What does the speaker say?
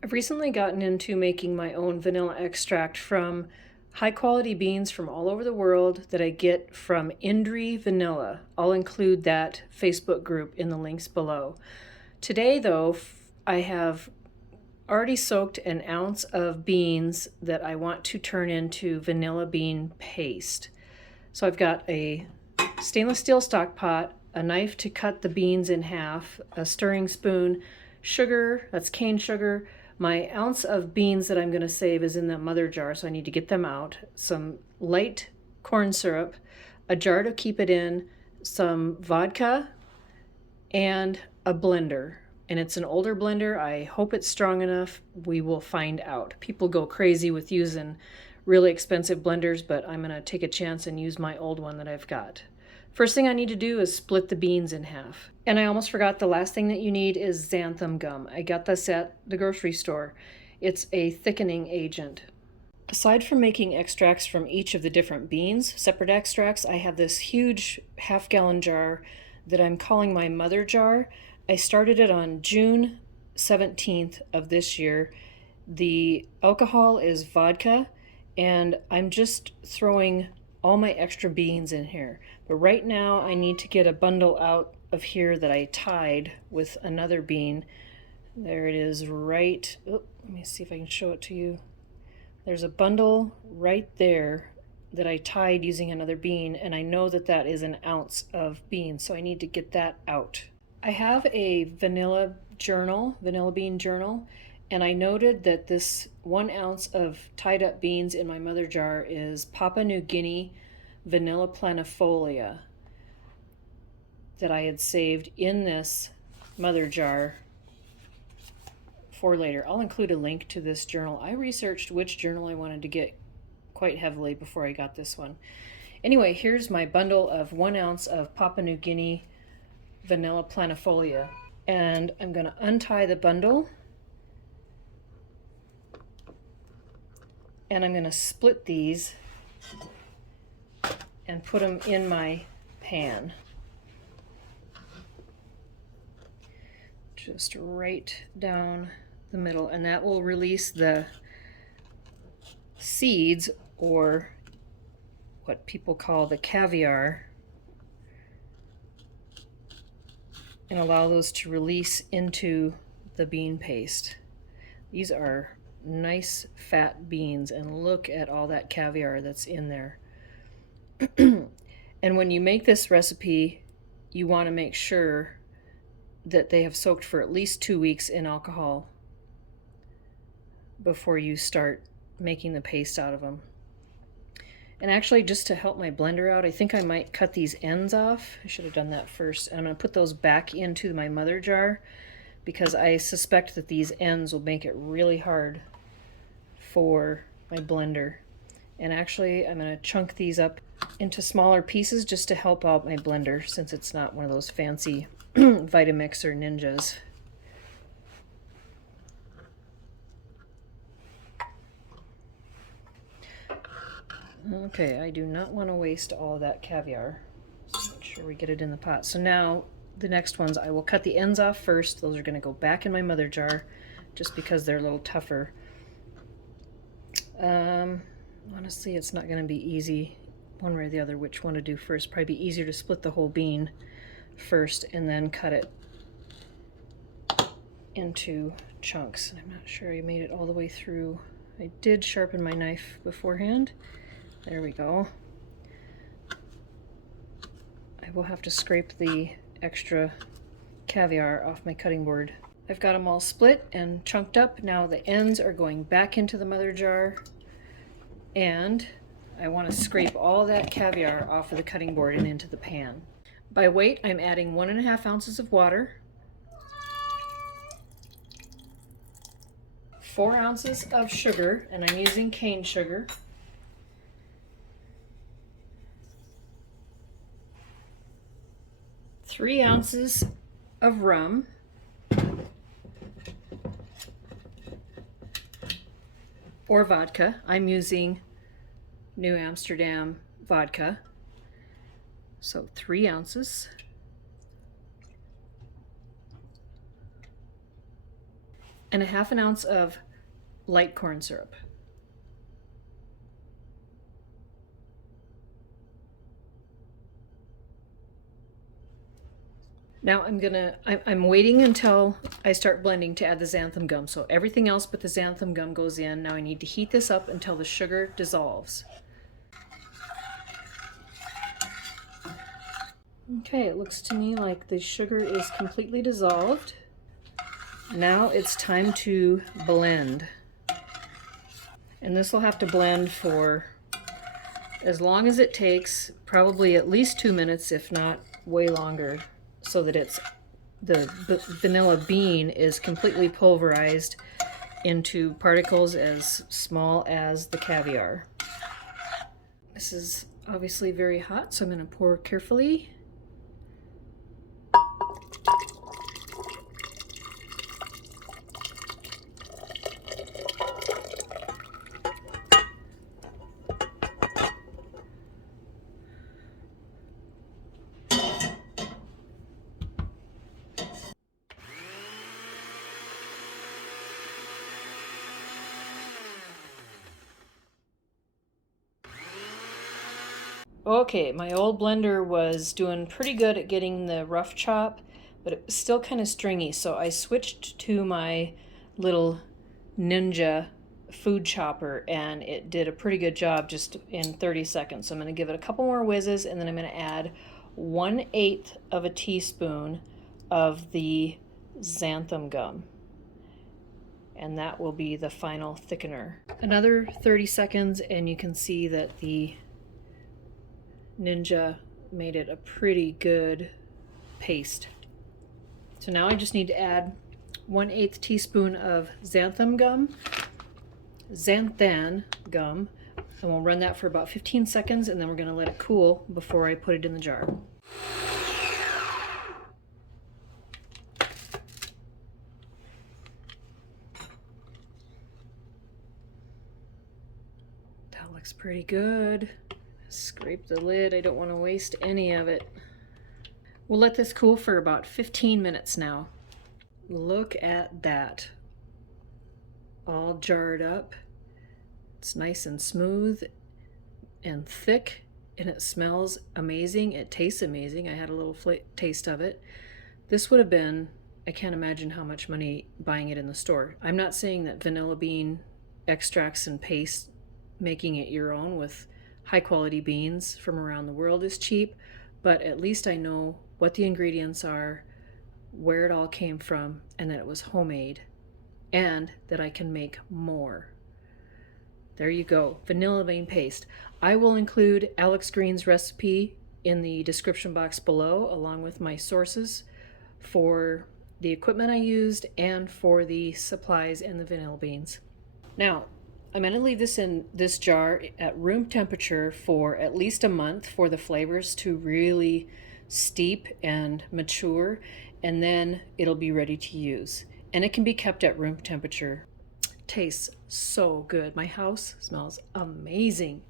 I've recently gotten into making my own vanilla extract from high quality beans from all over the world that I get from Indri Vanilla. I'll include that Facebook group in the links below. Today, though, I have already soaked an ounce of beans that I want to turn into vanilla bean paste. So I've got a stainless steel stock pot, a knife to cut the beans in half, a stirring spoon, sugar, that's cane sugar. My ounce of beans that I'm going to save is in that mother jar, so I need to get them out. Some light corn syrup, a jar to keep it in, some vodka, and a blender. And it's an older blender. I hope it's strong enough. We will find out. People go crazy with using really expensive blenders, but I'm going to take a chance and use my old one that I've got. First thing I need to do is split the beans in half. And I almost forgot, the last thing that you need is xanthan gum. I got this at the grocery store. It's a thickening agent. Aside from making extracts from each of the different beans, separate extracts, I have this huge half-gallon jar that I'm calling my mother jar. I started it on June 17th of this year. The alcohol is vodka, and I'm just throwing all my extra beans in here. But right now I need to get a bundle out of here that I tied with another bean. There it is right, let me see if I can show it to you. There's a bundle right there that I tied using another bean, and I know that that is an ounce of beans, so I need to get that out. I have a vanilla bean journal, and I noted that this 1 ounce of tied up beans in my mother jar is Papua New Guinea vanilla planifolia that I had saved in this mother jar for later. I'll include a link to this journal. I researched which journal I wanted to get quite heavily before I got this one. Anyway, here's my bundle of 1 ounce of Papua New Guinea vanilla planifolia, and I'm going to untie the bundle, and I'm going to split these and put them in my pan. Just right down the middle, and that will release the seeds, or what people call the caviar, and allow those to release into the bean paste. These are nice fat beans, and look at all that caviar that's in there. And when you make this recipe, you want to make sure that they have soaked for at least 2 weeks in alcohol before you start making the paste out of them. And actually, just to help my blender out, I think I might cut these ends off. I should have done that first. And I'm going to put those back into my mother jar, because I suspect that these ends will make it really hard for my blender. And actually, I'm going to chunk these up into smaller pieces just to help out my blender, since it's not one of those fancy Vitamix or Ninjas. Okay, I do not want to waste all of that caviar, so make sure we get it in the pot. So now the next ones, I will cut the ends off first. Those are going to go back in my mother jar just because they're a little tougher. Honestly, it's not going to be easy one way or the other which one to do first. Probably be easier to split the whole bean first and then cut it into chunks. I'm not sure I made it all the way through. I did sharpen my knife beforehand. There we go. I will have to scrape the extra caviar off my cutting board. I've got them all split and chunked up. Now the ends are going back into the mother jar, and I want to scrape all that caviar off of the cutting board and into the pan. By weight, I'm adding 1.5 ounces of water, 4 ounces of sugar, and I'm using cane sugar, 3 ounces of rum, or vodka. I'm using New Amsterdam vodka, so 3 ounces. and a half an ounce of light corn syrup. Now I'm waiting until I start blending to add the xanthan gum. So everything else but the xanthan gum goes in. Now I need to heat this up until the sugar dissolves. Okay, it looks to me like the sugar is completely dissolved. Now it's time to blend. And this will have to blend for as long as it takes, probably at least 2 minutes, if not way longer, so that the vanilla bean is completely pulverized into particles as small as the caviar. This is obviously very hot, so I'm going to pour carefully. Okay, my old blender was doing pretty good at getting the rough chop, but it was still kind of stringy, so I switched to my little Ninja food chopper, and it did a pretty good job just in 30 seconds. So I'm going to give it a couple more whizzes, and then I'm going to add 1/8 of a teaspoon of the xanthan gum. And that will be the final thickener. Another 30 seconds, and you can see that the Ninja made it a pretty good paste. So now I just need to add 1/8 teaspoon of xanthan gum, and we'll run that for about 15 seconds, and then we're going to let it cool before I put it in the jar. That looks pretty good. Scrape the lid. I don't want to waste any of it. We'll let this cool for about 15 minutes now. Look at that. All jarred up. It's nice and smooth and thick, and it smells amazing. It tastes amazing. I had a little taste of it. This would have been, I can't imagine how much money buying it in the store. I'm not saying that vanilla bean extracts and paste, making it your own with high quality beans from around the world, is cheap, but at least I know what the ingredients are, where it all came from, and that it was homemade, and that I can make more. There you go, vanilla bean paste. I will include Alex Green's recipe in the description box below, along with my sources for the equipment I used and for the supplies and the vanilla beans. Now, I'm going to leave this in this jar at room temperature for at least a month for the flavors to really steep and mature, and then it'll be ready to use. And it can be kept at room temperature. Tastes so good. My house smells amazing.